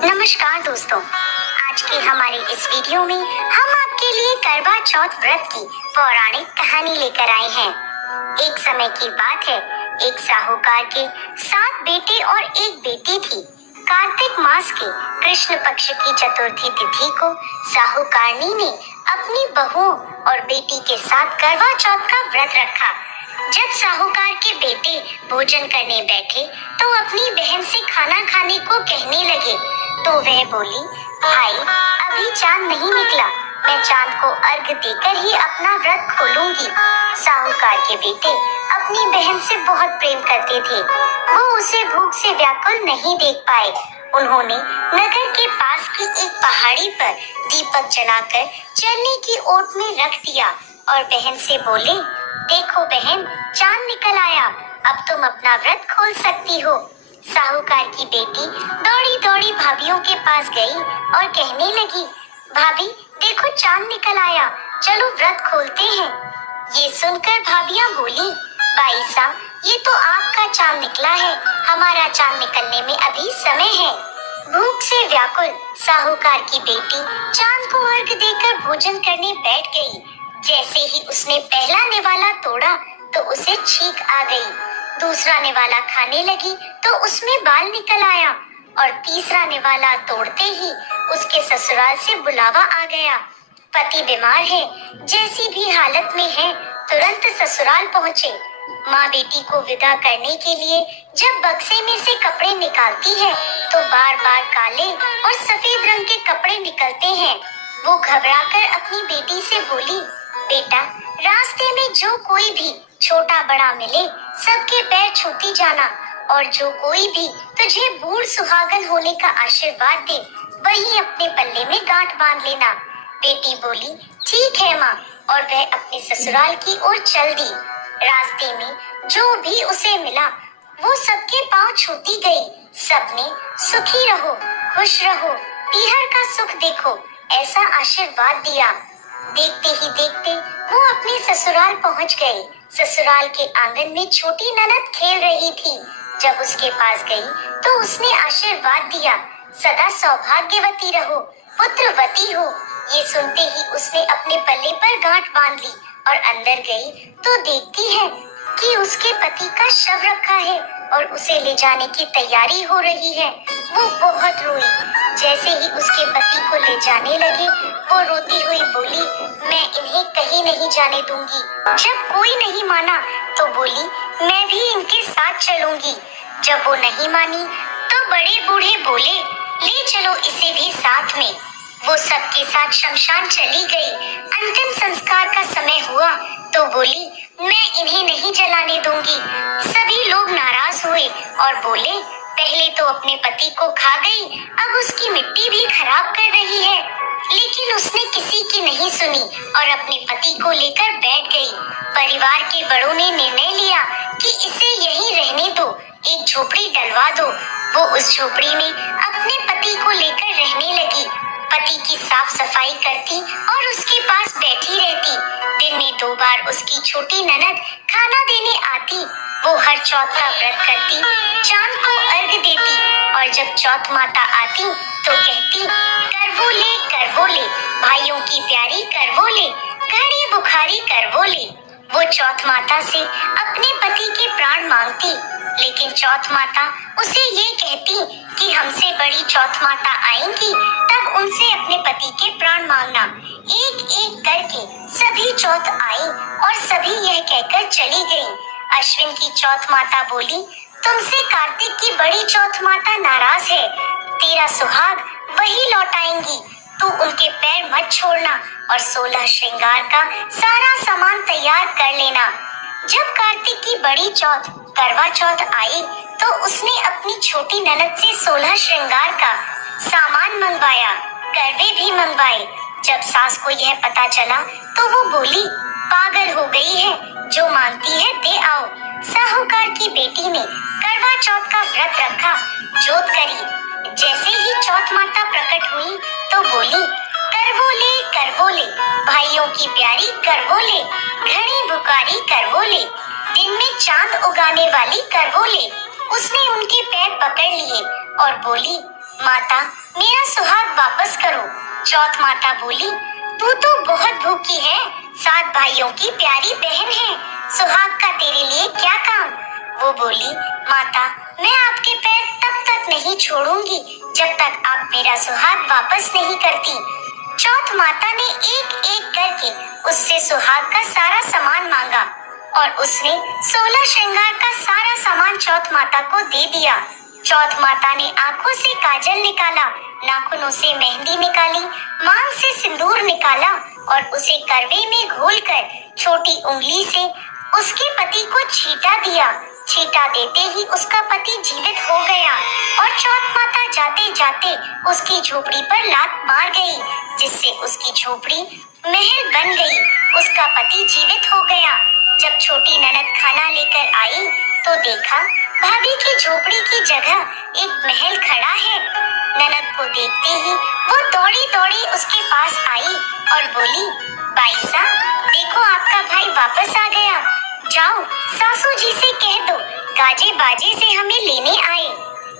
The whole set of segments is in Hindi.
नमस्कार दोस्तों, आज के हमारे इस वीडियो में हम आपके लिए करवा चौथ व्रत की पौराणिक कहानी लेकर आए हैं। एक समय की बात है, एक साहूकार के 7 बेटे और एक बेटी थी। कार्तिक मास के कृष्ण पक्ष की चतुर्थी तिथि को साहूकारनी ने अपनी बहुओं और बेटी के साथ करवा चौथ का व्रत रखा। जब साहूकार के बेटे भोजन करने बैठे तो अपनी बहन से खाना खाने को कहने लगे, तो वह बोली, भाई अभी चांद नहीं निकला, मैं चांद को अर्घ देकर ही अपना व्रत खोलूंगी। साहूकार के बेटे अपनी बहन से बहुत प्रेम करते थे, वो उसे भूख से व्याकुल नहीं देख पाए। उन्होंने नगर के पास की एक पहाड़ी पर दीपक जलाकर चलने की ओट में रख दिया और बहन से बोले, देखो बहन, चांद निकल आया, अब तुम अपना व्रत खोल सकती हो। साहूकार की बेटी दौड़ी दौड़ी भाभीियों के पास गई और कहने लगी, भाभी देखो चांद निकल आया, चलो व्रत खोलते हैं। ये सुनकर भाभियां बोली, भाई साहब ये तो आपका चांद निकला है, हमारा चांद निकलने में अभी समय है। भूख से व्याकुल साहूकार की बेटी चांद को अर्घ देकर भोजन करने बैठ गई। जैसे ही उसने पहला निवाला तोड़ा तो उसे छींक आ गई। दूसरा निवाला खाने लगी तो उसमें बाल निकल आया और तीसरा निवाला तोड़ते ही उसके ससुराल से बुलावा आ गया। पति बीमार है, जैसी भी हालत में है, तुरंत ससुराल पहुँचे। माँ बेटी को विदा करने के लिए जब बक्से में से कपड़े निकालती है तो बार बार काले और सफेद रंग के कपड़े निकलते हैं। वो घबराकर अपनी बेटी से बोली, बेटा रास्ते में जो कोई भी छोटा बड़ा मिले सबके पैर छूती जाना, और जो कोई भी तुझे बूढ़ सुहागन होने का आशीर्वाद दे वही अपने पल्ले में गांठ बांध लेना। बेटी बोली, ठीक है माँ, और वह अपने ससुराल की ओर चल दी। रास्ते में जो भी उसे मिला वो सबके पांव छूती गई। सबने सुखी रहो, खुश रहो, पीहर का सुख देखो, ऐसा आशीर्वाद दिया। देखते ही देखते वो अपने ससुराल पहुंच गए। ससुराल के आंगन में छोटी ननद खेल रही थी। जब उसके पास गई तो उसने आशीर्वाद दिया, सदा सौभाग्यवती रहो, पुत्रवती हो। ये सुनते ही उसने अपने पल्ले पर गांठ बांध ली और अंदर गई तो देखती है कि उसके पति का शव रखा है और उसे ले जाने की तैयारी हो रही है। वो बहुत रोई। जैसे ही उसके पति को ले जाने लगे वो रोती हुई बोली, मैं इन्हें कहीं नहीं जाने दूंगी। जब कोई नहीं माना तो बोली, मैं भी इनके साथ चलूंगी। जब वो नहीं मानी तो बड़े बूढ़े बोले, ले चलो इसे भी साथ में। वो सबके साथ शमशान चली गई। अंतिम संस्कार का समय हुआ तो बोली, मैं इन्हें नहीं जलाने दूंगी। सभी लोग नाराज हुए और बोले, पहले तो अपने पति को खा गई, अब उसकी मिट्टी भी खराब कर रही है। लेकिन उसने किसी की नहीं सुनी और अपने पति को लेकर बैठ गई। परिवार के बड़ों ने निर्णय लिया कि इसे यहीं रहने दो, एक झोपड़ी डलवा दो। वो उस झोपड़ी में अपने पति को लेकर रहने लगी। पति की साफ सफाई करती और उसके पास बैठी रहती। दिन में 2 बार उसकी छोटी ननद खाना देने आती। वो हर चौथ का व्रत करती, चांद को अर्घ देती और जब चौथ माता आती तो कहती, करवोले, भाइयों की प्यारी करवोले, घड़ी बुखारी करवोले। वो चौथ माता से अपने पति के प्राण मांगती, लेकिन चौथ माता उसे ये कहती कि हमसे बड़ी चौथ माता आएंगी तब उनसे अपने पति के प्राण मांगना। एक एक करके सभी चौथ आई और सभी यह कहकर चली गईं। अश्विन की चौथ माता बोली, तुमसे कार्तिक की बड़ी चौथ माता नाराज है, तेरा सुहाग वही लौटाएंगी, तू उनके पैर मत छोड़ना और 16 श्रृंगार का सारा सामान तैयार कर लेना। जब कार्तिक की बड़ी चौथ करवा चौथ आई तो उसने अपनी छोटी ननद से 16 श्रृंगार का सामान मंगवाया, करवे भी मंगवाए। जब सास को यह पता चला तो वो बोली, पागल हो गई है, जो मांगती है दे आओ। साहूकार की बेटी ने करवा चौथ का व्रत रखा, जोत करी। जैसे ही चौथ माता प्रकट हुई तो बोली, करवोले, भाइयों की प्यारी करवोले, घड़ी बुकारी करवोले, दिन में चांद उगाने वाली करवोले। उसने उनके पैर पकड़ लिए और बोली, माता, मेरा सुहाग वापस करो। चौथ माता बोली, तू तो बहुत भूखी है, 7 भाइयों की प्यारी बहन है, सुहाग का तेरे लिए क्या काम। वो बोली, माता, मैं आपके पैर तब तक नहीं छोड़ूंगी जब तक आप मेरा सुहाग वापस नहीं करती। चौथ माता ने एक एक करके उससे सुहाग का सारा सामान मांगा और उसने 16 श्रृंगार का सारा सामान चौथ माता को दे दिया। चौथ माता ने आंखों से काजल निकाला, नाखूनों से मेहंदी निकाली, मांग से सिंदूर निकाला और उसे करवे में घोलकर छोटी उंगली से उसके पति को छींटा दिया। छींटा देते ही उसका पति जीवित हो गया और चौथ माता जाते जाते उसकी झोपड़ी पर लात मार गई, जिससे उसकी झोपड़ी महल बन गई। उसका पति जीवित हो गया। जब छोटी ननद खाना लेकर आई तो देखा भाभी की झोपड़ी की जगह एक महल खड़ा है। ननद को देखते ही वो दौड़ी दौड़ी उसके पास आई और बोली, बाईसा, देखो आपका भाई वापस आ गया। जाओ सासू जी से कह दो गाजे बाजे से हमें लेने आए।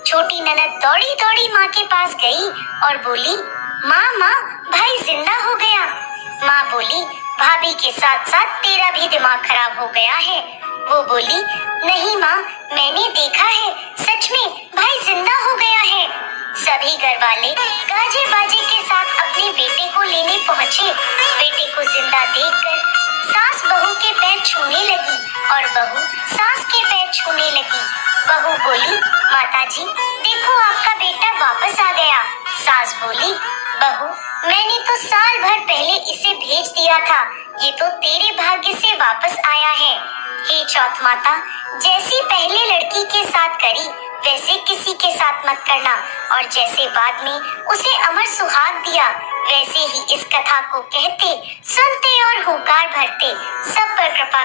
छोटी ननद दौड़ी दौड़ी माँ के पास गई और बोली, माँ माँ, भाई जिंदा हो गया। माँ बोली, भाभी के साथ साथ तेरा भी दिमाग खराब हो गया है। वो बोली, नहीं माँ, मैंने देखा है, सच में भाई जिंदा हो गया है। सभी घर वाले गाजे बाजे के साथ अपने बेटे को लेने पहुँचे। बेटे को जिंदा देखकर सास बहू के पैर छूने लगी और बहू सास के पैर छूने लगी। बहू बोली, माताजी, देखो आपका बेटा वापस आ गया। सास बोली, बहू, मैंने तो साल भर पहले इसे भेज दिया था, ये तो तेरे भाग्य से वापस आया है। हे चौथ माता, जैसी पहले लड़की के साथ करी वैसे किसी के साथ मत करना और जैसे बाद में उसे अमर सुहाग दिया वैसे ही इस कथा को कहते, सुनते और हुंकार भरते सब